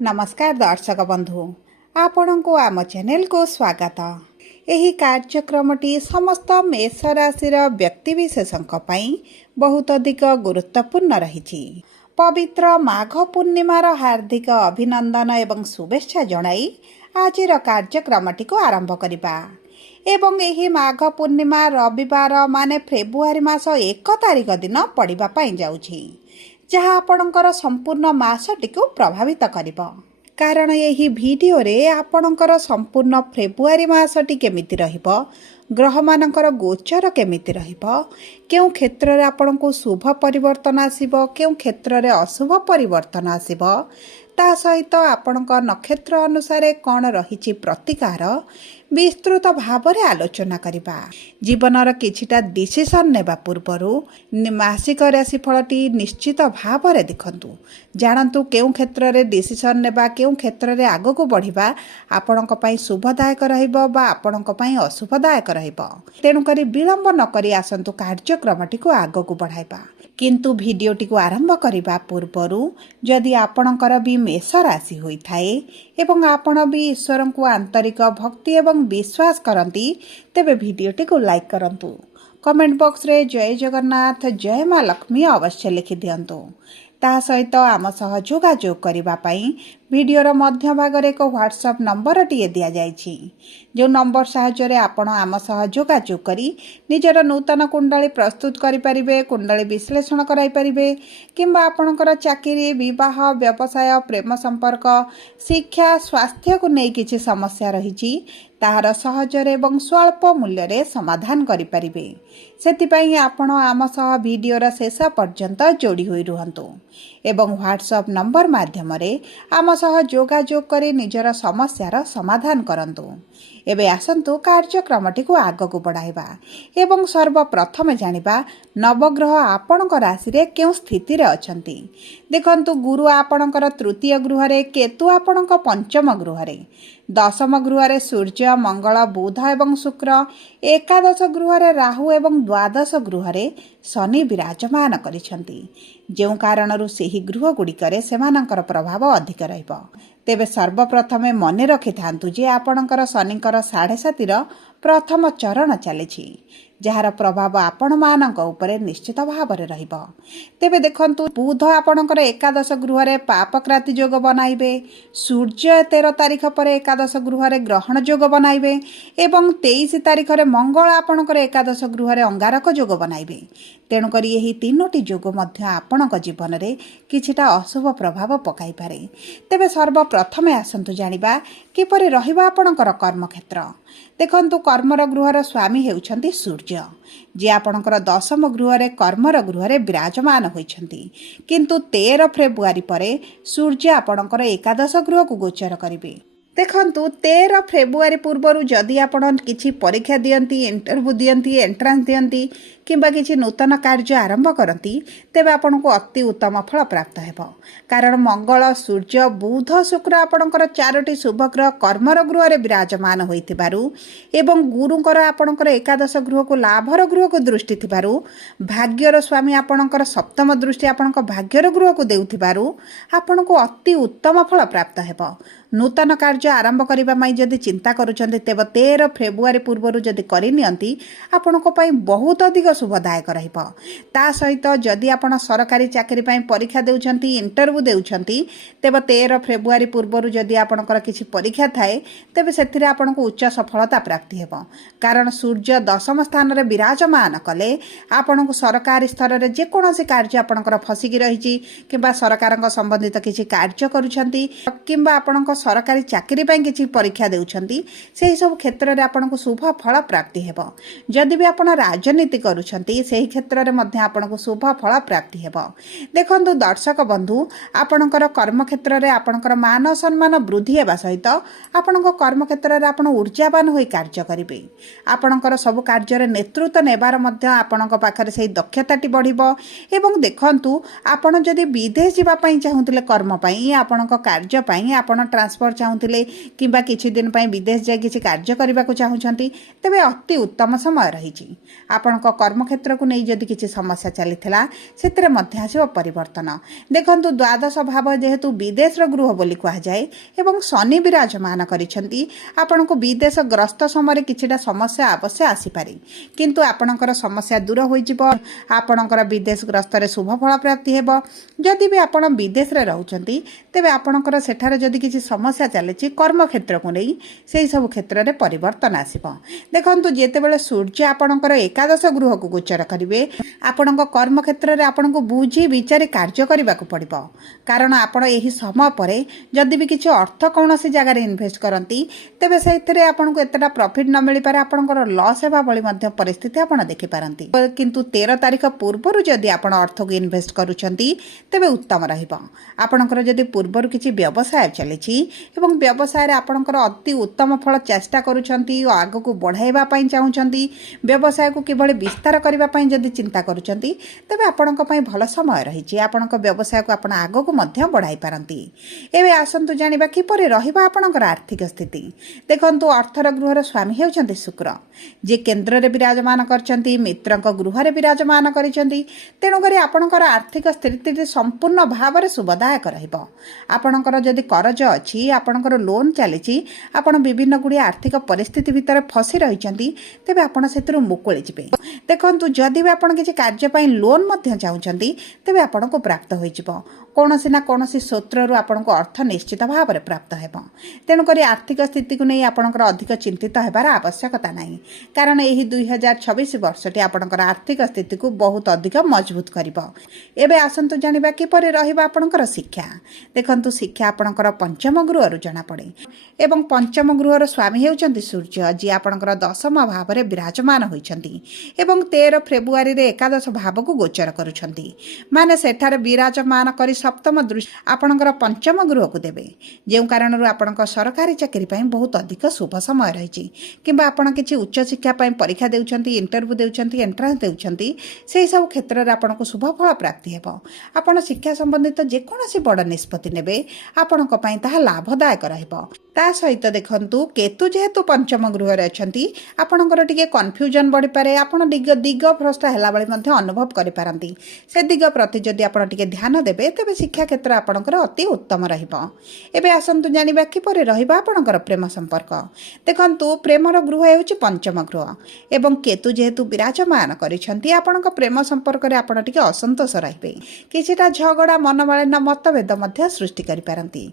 नमस्कार दर्शक बंधु आपण को आम चैनल को स्वागत। यही कार्यक्रमटी समस्त मेष राशि व्यक्तिशेषों बहुत अधिक गुरुत्वपूर्ण रही। पवित्र माघ पूर्णिमार हार्दिक अभिनंदन एवं शुभेच्छा जणाई आज कार्यक्रमटी को आरंभ करबा। एवं यही माघ पूर्णिमा रविवार माने फेब्रुआरी मास 1 तारिख दिन पड़िबा पई जाउछि, जहाँ आपणकर संपूर्ण मासटी को प्रभावित करिब। कारण यही वीडियो रे आपणकर संपूर्ण फेब्रुआरी मासटी केमिति रहिब, ग्रह मानकर गोचर केमिति रहिब, केउ क्षेत्र रे आपणको शुभ परिवर्तन आसीब, केउ क्षेत्र रे अशुभ परिवर्तन आसीब, ता सहित आपणक नक्षत्र अनुसार कौन रही प्रतिकार विस्तृत भाव में आलोचना करिबा। जीवनर किछिटा डिसिशन नेबा पूर्वरु मासिक राशिफलटी निश्चित भाव में देखंतु, जानतु केउ क्षेत्र रे डिसिशन नेबा, केउ क्षेत्र रे आगको बढ़िबा आपणक पई शुभदायक रहिबो बा आपणक पई अशुभदायक रहिबो। तेणु करी विलंब न करी आसंतु कार्यक्रमटी को आगको बढ़ाइबा। किंतु भिडियोटी को आरंभ करने पूर्वरु जदि आपणकर भी मेष राशि होइथाए एवं आपण भी ईश्वर को आंतरिक भक्ति एवं विश्वास करती, तेबे भिडियोटी को लाइक करंतु। कमेंट बॉक्स रे जय जगन्नाथ जय माँ लक्ष्मी अवश्य लिखि दियंतु। ता सहित आम सह जोगाजोग करिबा पई वीडियोर मध्य भाग रे एक व्हाट्सएप नंबर टी दिया जाइछि, जो नंबर साहाय्य आपण आम सह जोगाजोग करी निजर नूतन कुंडली प्रस्तुत करि परिबे, कुंडली विश्लेषण कराई परिबे, किंबा आपणकर चाकरी, विवाह, व्यवसाय, प्रेम संपर्क, शिक्षा, स्वास्थ्य को नहीं किछि समस्या रहिछि ताहार सहजरे एवं स्वल्प मूल्य रे समाधान करि परिबे। सेतिपई आपण आम सह वीडियोर शेष पर्यंत जोड़ी होई रुहंतु एवं व्हाट्सएप नंबर माध्यम रे आम सह जोगाजोग करी निजर समस्यार समाधान करंतु। एबे आसंतु कार्यक्रमटी को आगको बढ़ाइबा एवं सर्वप्रथम जानिबा नवग्रह आपणक राशि रे केउ स्थिति रे अछंती। देखंतु गुरु आपणकर तृतीय गृह रे, केतु आपणक पंचम गृह रे, दशम गृह रे सूर्य, मंगल, बुध एवं शुक्र, एकादश गृह रे राहु एवं द्वादश गृह रे शनि विराजमान करिसंती, जेउ कारणरू सेही गृह गुड़िकरे सेमानकर प्रभाव अधिक रहिबो। तेबे सर्वप्रथमे मने रखिथांतु जे आपणकर शनिकर 7.5 प्रथम चरण चलिछि, जार प्रभाव आपण मानक उपरे निश्चित भाव में रहिबो। तेबे देखंतु बुध आपणकर एकादश गृह रे पापक्रांति योग बनाइबे, सूर्य 13 तारिख पर एकादश गृह रे ग्रहण योग बनाइबे एवं 23 तारिख रे मंगल आपणकर एकादश गृह रे अंगारक योग बनाइबे। तेणु करी यही तीनोटी योग मध्य आपणक जीवन रे किछिटा अशुभ प्रभाव पकाई पारे। तेबे सर्वप्रथमे आसंतु जानिबा किपरि रहिबा आपणकर कर्मक्षेत्र। देखंतु कर्मर गृहर स्वामी हेउछंती सूर्य, जे आपणकर दशम गृह रे कर्मर गृह रे विराजमान होइछंती, किंतु 13 फेब्रुआरी परे सूर्य आपणकर एकादश गृह को गोचर करिवे। देखंतु 13 फेब्रुआरी पूर्व जदि आपण किछि परीक्षा दियंती, इंटरव्यू दियंती, एंट्रांस दियंती किंबा किछि नूतन कार्य आरंभ करती, तेबे आपण को अति उत्तम फल प्राप्त हेबो। कारण मंगल, सूर्य, बुध, शुक्र आपणकर 4टी शुभ ग्रह कर्मर गृह रे विराजमान होइतिबारु एवं गुरुकर आपणकर एकादश गृह को लाभर गृह को दृष्टि थिबारु, भाग्यर स्वामी आपणकर सप्तम दृष्टि आपणक भाग्यर गृह को देउथिबारु आपण को अति उत्तम फल प्राप्त हेबो। नूतन कार्य आरंभ करबा मई जदि चिंता करूछन्ते, तेबे 13 फेब्रुआरी पूर्व जदि करि नियंती आपणको पई बहुत अधिक शुभदायक रहिबो। ता सहित जदि आपण सरकारी चाकरी पई परीक्षा देउछन्ती, इंटरव्यू देउछन्ती, तेबे 13 फेब्रुआरी पूर्व जदि आपणकर किछि परीक्षा थाए, तेबे सेथिरे आपणको उच्च सफलता प्राप्ति हेबो। कारण सूर्य दशम स्थान रे विराजमान कले आपणको सरकारी स्तर रे जे कोनोसी कार्य आपणकर फसिकी रहिछि किबा सरकारक संबंधित किछि कार्य करूछन्ती किबा आपणको सरकारी चाकरी पई किछि परीक्षा देउछन्ती, सेही सब क्षेत्र रे आपणको शुभ फल प्राप्ति हेबो। जदि भी आपण राजनीति करूछन्ती, सेही क्षेत्र रे मध्ये आपणको शुभ फल प्राप्ति हेबो। देखंतु दर्शक बंधु, आपणकर कर्म क्षेत्र रे आपणकर मान सम्मान वृद्धि हेबा सहित आपणको कर्म क्षेत्र रे आपण ऊर्जावान होई कार्य करिवे। आपणकर सब कार्य रे नेतृत्व नेबार मध्ये आपणको पाखरे सेही दक्षताटी बढ़िबो। एवं देखंतु आपण जदि विदेश जिबा पई चाहुतिले कर्म पई, आपणको कार्य पई आपण ट्रांसफर चाहुतिले किंबा किछि दिन पई विदेश जाय किछि कार्य करबा को चाहुछंती, तेबे अति उत्तम समय रहिछि। आपणको कर्म कर्मक्षेत्र को नहीं जदि किसी समस्या चली से मध्य आसो परिवर्तन। देखु द्वादश भाव जेहेतु विदेश गृह बोली कहुए एवं शनि विराजमान करिसेंती आपण को विदेश ग्रस्त समय किछिटा समस्या अवश्य आसीपारे किंतु आपणकर समस्या दूर हो आपणकर विदेश ग्रस्त शुभ फल प्राप्ति हेब। जदि भी आपण विदेश रे रहउचंती तेबे आपणकर सेठारे जदि किछि समस्या चलेछि कर्म क्षेत्र को नहीं सेही सब क्षेत्र रे परिवर्तन आसीबो। देखंतु जेतेबेले सूर्य आपणकर एकादश गृह को गोचर करिवे आपणक कर्म क्षेत्र रे आपणको बुझी विचारी कार्य करबाक पड़िबो कारण आपण एही समय परे जदि भी किछि अर्थ कोनोसी जगह रे इन्वेस्ट करंती तेबे सेथिरे आपणको एतटा प्रॉफिट न मिली पारे आपणकर लॉस हेबा भली मध्य परिस्थिति आपण देखि पारंती किंतु 13 तारिख पूर्वरु जदि आपण अर्थ को इन्वेस्ट करूचंती तेबे उत्तम रहिबो। आपणकर जदि पूर्वरु किछि व्यवसाय चलिछि एवं व्यवसाय रे आपणकर अति उत्तम फल चेष्टा करूचंती और आगु को बढ़ाइबा पई चाहुचंती व्यवसाय को किभଳି विस्तार करबा पई जदि चिंता करूचंती तेबे आपणक पई भल समय रहिछि आपणक व्यवसाय को आपण आगु को मध्य बढ़ाई पारंती। एबे आसंतु जानिबा किपरि रहिबा आपणकर आर्थिक स्थिति। देखंतु अर्थर गृहर स्वामी हेउचंती शुक्र जे केंद्र रे विराजमान करचंती मित्रक गृह रे विराजमान करिसंती तेणु करी आपणकर आर्थिक स्थिति संपूर्ण भाव में शुभदायक रहिबो। आपणकर जदि करज अछि आपणकर लोन चलिछि आपण विभिन्न गुडी आर्थिक परिस्थिति भितर फसी रहिचंती तेबे आपण सेतरु मुकुळि जिवे। देखंतु जदि भी आपण किछि कार्य पई लोन मध्य चाहुचंती तेबे आपण को प्राप्त होई जिवो कोनोसी ना कोनोसी सूत्ररु आपण को अर्थ निश्चित भाव में प्राप्त हेबो। तेणु करी आर्थिक स्थिति को नहीं आपणकर अधिक चिंतित हेबार आवश्यकता नाही कारण एही 2026 वर्षटी आपणकर आर्थिक स्थिति को बहुत अधिक मजबूत करिवो। एबे आसंतु जानिबा किपरि रहिबा आपणकर शिक्षा। देखंतु शिक्षा आपणकर पंचम गृहरु जणा पड़े एवं पंचम गृहर स्वामी हेउचंती सूर्य जी आपणकर दशम भाव में विराजमान होइछंती एवं 13 फेब्रुआरी रे एकादश भाव को गोचर करूछंती माने सेठारे विराजमान करी सप्तम दृष्टि आपणकर पंचम गृह को देबे जेउ कारणरु आपणकर सरकारी चाकरी पई बहुत अधिक शुभ समय रहिछि किबा आपण किछि उच्च शिक्षा पई परीक्षा देउछंती इंटरव्यू देउछंती एंट्रांस देउछंती सेही सब क्षेत्र रे आपणको शुभ फल प्राप्ति हेबो। आपण शिक्षा संबंधित जेकोनोसी बड़ निष्पत्ति नेबे आपणको पई ताहा लाभदायक रहइबो। ता सहित देखंतु केतु जेहेतु पंचम गृह रे अछंती आपणकर टिके कन्फ्यूजन बढ़ी पारे आपण दिग भ्रष्ट हैला बळे मध्ये अनुभव करि पारंती से दिग प्रति जदि आपण टिके ध्यान देबे तबे शिक्षा क्षेत्र आपणकर अति उत्तम रहिबो। एबे आसंतु जानिबा किपरि रहिबा आपणकर प्रेम संपर्क। देखंतु प्रेमर गृह हेउची पंचम गृह एवं केतु जेहेतु विराजमान करिसंती आपणक प्रेम संपर्क रे आपण टिके असंतोष रहिबे किछिटा झगड़ा मनमालिन्य मतभेद मध्य सृष्टि करि पारंती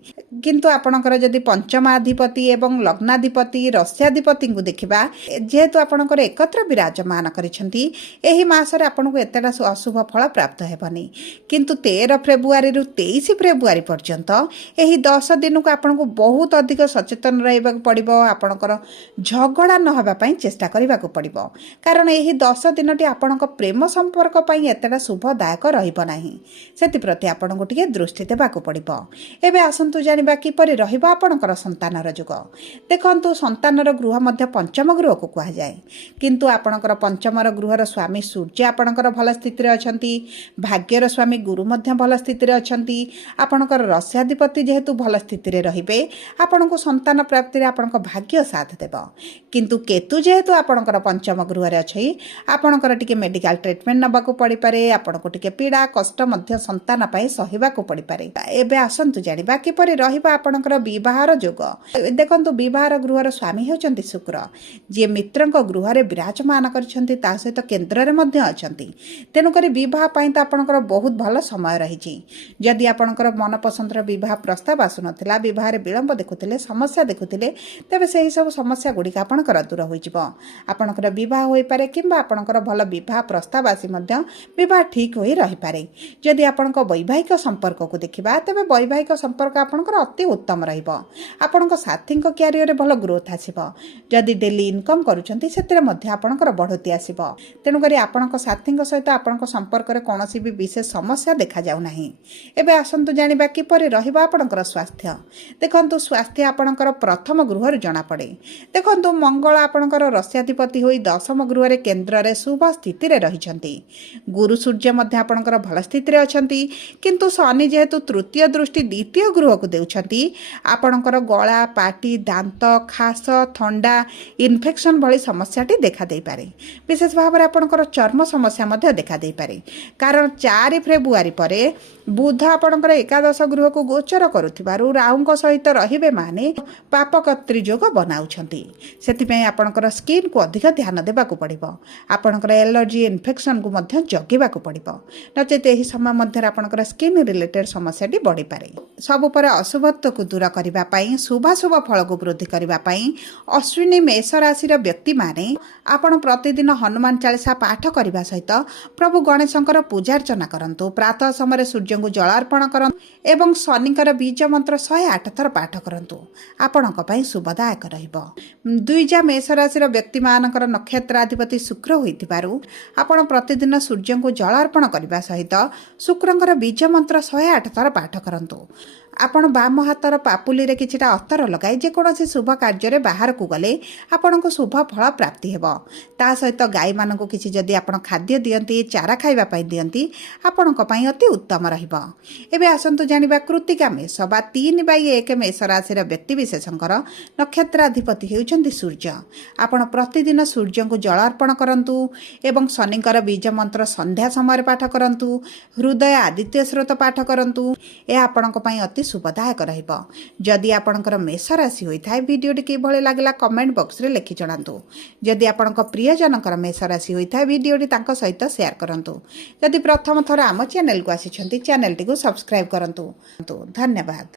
किंतु आपणकर जदि पंचमाधिपति एवं लग्नाधिपति रस्याधिपति को देखिबा जेहेतु आपणकर एकत्र विराजमान करिसंती एही मास रे आपणको एतेटा अशुभ फल प्राप्त हेबनी किंतु 13 फेब्रुआरी रु 23 फेब्रुआरी पर्यंत एही 10 दिन को आपणको बहुत अधिक सचेतन रहइबा पड़िबो आपणकर झगड़ा न होबा पई चेष्टा करबा पड़िबो कारण एही 10 दिनटी आपणक प्रेम संपर्क पई एतेटा शुभदायक रहिबो नाही सेति प्रति आपणको टिके दृष्टि देबाक पड़िबो। एबे आसंतु जानिबा किपरि रहिबा आपणकर संतानर जुग। देखंतु संतानर गृह मध्य पंचम गृह को कहा जाए किंतु आपणकर पंचमर गृहर स्वामी सूर्य आपणकर भल स्थिति रे अछंती भाग्यर स्वामी गुरु मध्य भल स्थिति रे अछंती आपणकर रस्याधिपति जेहेतु भल स्थिति रे रहिबे आपणको संतान प्राप्ति रे आपणको भाग्य साथ देबो किंतु केतु जेहेतु आपणकर पंचम गृह रे अछि आपणकर टिके मेडिकल ट्रीटमेंट नबाको पड़ी पारे आपणको टिके पीड़ा कष्ट मध्य संतान पई सहिबाको पड़ी पारे। एबे आसंतु जानिबा किपरि रहिबा आपणकर विवाहर जोग। देखंतु विवाहर गृहर स्वामी हेउचंती शुक्र जे मित्रक गृह रे विराजमान करछंती ता सहित केंद्र रे मध्य अछंती तेनु करी विवाह पई त आपणकर बहुत भल समय रहिछि। जदि आपणकर मन पसंदर विवाह प्रस्ताव आसुनथिला विवाह रे विलंब देखुथिले समस्या देखुथिले तेबे सेही सब समस्या गुडी आपणकर दूर होई जिवो। आपणकर विवाह होई पारे किंबा आपणकर भल विवाह प्रस्ताव आसी मध्य विवाह ठीक होई रहि पारे। जदि आपणक वैवाहिक संपर्क को देखिबा तेबे वैवाहिक संपर्क आपणकर अति उत्तम रहिबो। आपणक साथीक क्यारियर रे भल ग्रोथ आसीबो। जदि डेली इनकम करूछंती सेतिरे मध्य आपणकर बढ़ोती आसीबो तेनु करी आपणक साथीक सहित आपणक संपर्क रे कोनोसी भी विशेष समस्या देखा जाउ नाही। एबे आसंतु जानिबा किपरि रहिबा आपणकर स्वास्थ्य। देखंतु स्वास्थ्य आपणकर प्रथम गृह जणा पड़े। देखंतु मंगल आपणकर रस्याधिपति होई दशम गृह रे केंद्र रे शुभ स्थिति रे रहिछंती गुरु सूर्य मध्य आपणकर भल स्थिति रे अछंती किंतु शनि जेहेतु तृतीय दृष्टि द्वितीय गृह को देउछंती आपणकर गला पाटी दांत खास ठंडा इन्फेक्शन भली समस्याटी देखा दे पारे। विशेष भाव ଭାବରେ ଆପଣଙ୍କର ଚର୍ମ ସମସ୍ୟା ମଧ୍ୟ ଦେଖାଦେଇପାରେ। କାରଣ 4 ଫେବୃଆରୀ ପରେ ବୁଧ ଆପଣଙ୍କର ଏକାଦଶ ଗୃହକୁ ଗୋଚର କରୁଥିବାରୁ ରାହୁଙ୍କ ସହିତ ରହିବେ ମାନେ ପାପକର୍ତ୍ରୀ ଯୋଗ ବନାଉଛନ୍ତି। ସେଥିପାଇଁ ଆପଣଙ୍କର ସ୍କିନ୍କୁ ଅଧିକ ଧ୍ୟାନ ଦେବାକୁ ପଡ଼ିବ। ଆପଣଙ୍କର ଏଲର୍ଜି ଇନଫେକ୍ସନ୍କୁ ମଧ୍ୟ ଜଗିବାକୁ ପଡ଼ିବ। ନଚେତ ଏହି ସମୟ ମଧ୍ୟରେ ଆପଣଙ୍କର ସ୍କିନ୍ ରିଲେଟେଡ୍ ସମସ୍ୟାଟି ବଢ଼ିପାରେ। ସବୁ ପରେ ଅଶୁଭତ୍ୱକୁ ଦୂର କରିବା ପାଇଁ, ଶୁଭାଶୁଭ ଫଳକୁ ବୃଦ୍ଧି କରିବା ପାଇଁ ଅଶ୍ୱିନୀ ମେଷ ରାଶିର ବ୍ୟକ୍ତିମାନେ ଆପଣ ପ୍ରତିଦିନ ହନୁମାନ ଚାଳିଶା ପାଠ କରିବା ସହିତ ପ୍ରଭୁ ଗଣେଶଙ୍କର ପୂଜାର୍ଚ୍ଚନା କରନ୍ତୁ। ପ୍ରାତଃ ସମୟରେ ସୂର୍ଯ୍ୟଙ୍କୁ ଜଳ ଅର୍ପଣ କରନ୍ତୁ ଏବଂ ଶନିଙ୍କର ବୀଜ ମନ୍ତ୍ର 108 ଥର ପାଠ କରନ୍ତୁ। ଆପଣଙ୍କ ପାଇଁ ଶୁଭଦାୟକ ରହିବ। ଦ୍ୱିଜା ମେଷ ରାଶିର ବ୍ୟକ୍ତିମାନଙ୍କର ନକ୍ଷତ୍ରାଧିପତି ଶୁକ୍ର ହୋଇଥିବାରୁ ଆପଣ ପ୍ରତିଦିନ ସୂର୍ଯ୍ୟଙ୍କୁ ଜଳ ଅର୍ପଣ କରିବା ସହିତ ଶୁକ୍ରଙ୍କର ବୀଜ ମନ୍ତ୍ର 108 ଥର ପାଠ କରନ୍ତୁ। ଆପଣ ବାମ ହାତର ପାପୁଲିରେ କିଛିଟା ଅତର ଲଗାଇ ଯେକୌଣସି ଶୁଭ କାର୍ଯ୍ୟରେ ବାହାରକୁ ଗଲେ ଆପଣଙ୍କୁ ଶୁଭ ଫଳ ପ୍ରାପ୍ତି ହେବ। ତା ସହିତ ଗାଈମାନଙ୍କୁ କିଛି ଯଦି ଆପଣ ଖାଦ୍ୟ ଦିଅନ୍ତି, ଚାରା ଖାଇବା ପାଇଁ ଦିଅନ୍ତି, ଆପଣଙ୍କ ପାଇଁ ଅତି ଉତ୍ତମ ରହିବ। ଏବେ ଆସନ୍ତୁ ଜାଣିବା କୃତ୍ତିକା ମେଷ ବା 3/1 ମେଷ ରାଶିର ବ୍ୟକ୍ତିବିଶେଷଙ୍କର ନକ୍ଷତ୍ରାଧିପତି ହେଉଛନ୍ତି ସୂର୍ଯ୍ୟ। ଆପଣ ପ୍ରତିଦିନ ସୂର୍ଯ୍ୟଙ୍କୁ ଜଳ ଅର୍ପଣ କରନ୍ତୁ ଏବଂ ଶନିଙ୍କର ବୀଜ ମନ୍ତ୍ର ସନ୍ଧ୍ୟା ସମୟରେ ପାଠ କରନ୍ତୁ। ହୃଦୟ ଆଦିତ୍ୟ ସ୍ରୋତ ପାଠ କରନ୍ତୁ। ଏହା ଆପଣଙ୍କ ପାଇଁ ଅତି ଶୁଭଦାୟକ ରହିବ। ଯଦି ଆପଣଙ୍କର ମେଷ ରାଶି ହୋଇଥାଏ, ଭିଡ଼ିଓଟି କିଭଳି ଲାଗିଲା କମେଣ୍ଟ ବକ୍ସରେ ଲେଖି ଜଣାନ୍ତୁ। ଯଦି ଆପଣଙ୍କ ପ୍ରିୟଜନଙ୍କର ମେଷ ରାଶି ହୋଇଥାଏ, ଭିଡ଼ିଓଟି ତାଙ୍କ ସହିତ ସେୟାର କରନ୍ତୁ। ଯଦି ପ୍ରଥମ ଥର ଆମ ଚ୍ୟାନେଲକୁ ଆସିଛନ୍ତି, ଚ୍ୟାନେଲଟିକୁ ସବସ୍କ୍ରାଇବ୍ କରନ୍ତୁ। ଧନ୍ୟବାଦ।